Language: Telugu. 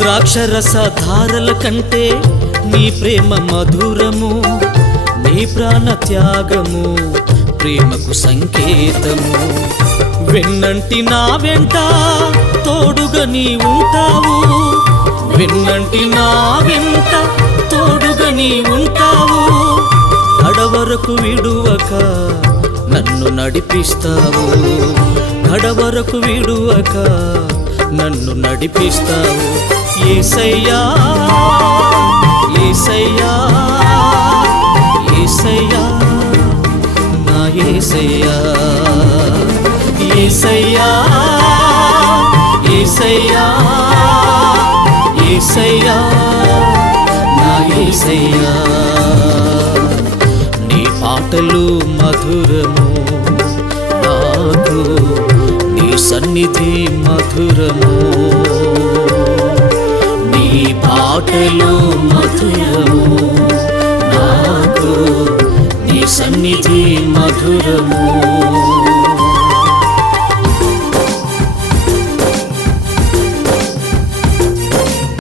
ద్రాక్షరస ధారల కంటే నీ ప్రేమ మధురము, నీ ప్రాణ త్యాగము ప్రేమకు సంకేతము. వెన్నంటి నా వెంట తోడుగా నీ ఉంటావు, వెన్నంటి నా వెంట తోడుగా నీ ఉంటావు. కడవరకు విడువక నన్ను నడిపిస్తావు, కడవరకు విడువక నన్ను నడిపిస్తావు. యేసయ్యా యేసయ్యా యేసయ్యా నా యేసయ్యా, యేసయ్యా యేసయ్యా యేసయ్యా నా యేసయ్యా. నీ పాటలు మధురము నాకు, నీ సన్నిధి మధురము, నీ పాటలు మధురము నాకు, నీ సన్నిధి మధురము.